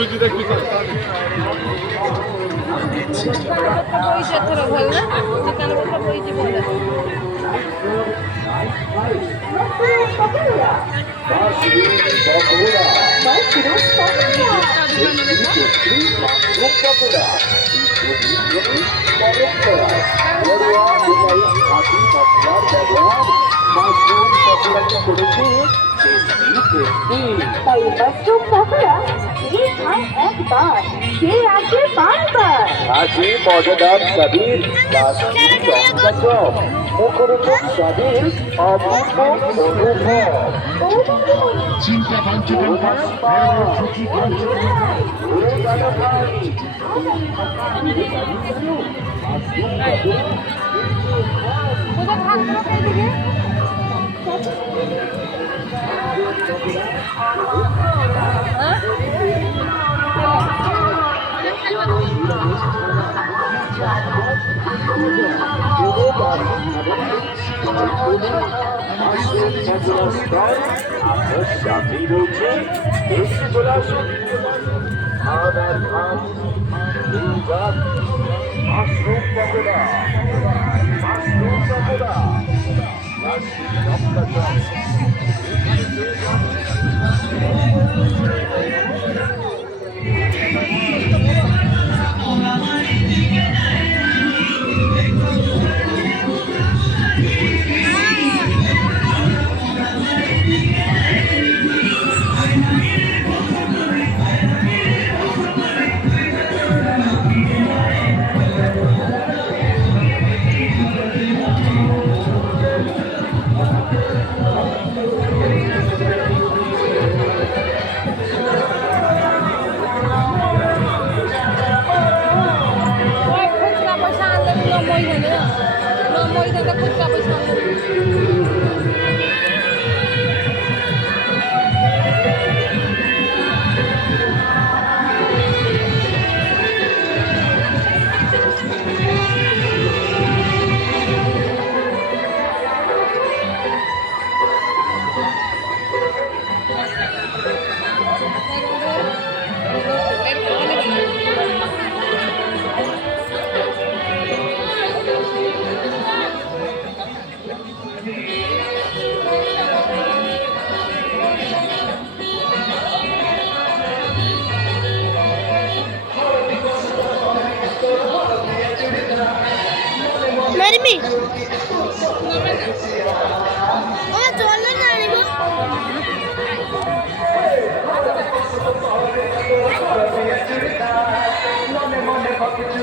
गुरुजी देखी तो বইছে এথর ভাল না দোকান কথা বইছি বলে তাই মাশরুম পকোড়া ये खाए एक बार ये आके बार बार আজি মজাদার স্বাদের কাশ্মীরি লঙ্কা চপ মুখরোচক স্বাদের অপূর্ব অনুভব চিন্তা পঞ্চকঙ্কা সূচি কোথা থাকলো এইদিকে সাথেই রয়েছে এসে চলে আসুন খান আর খান মাশরুম পকোড়া মাশরুম পকোড়া কাশ্মীরি লঙ্কা চপ খুচরা পয়সা আনলে নম্বই জানে না নম্বই জানে খুচরা পয়সা আনলে মারবি ও চল না আনিব মনে মনে ভাবছি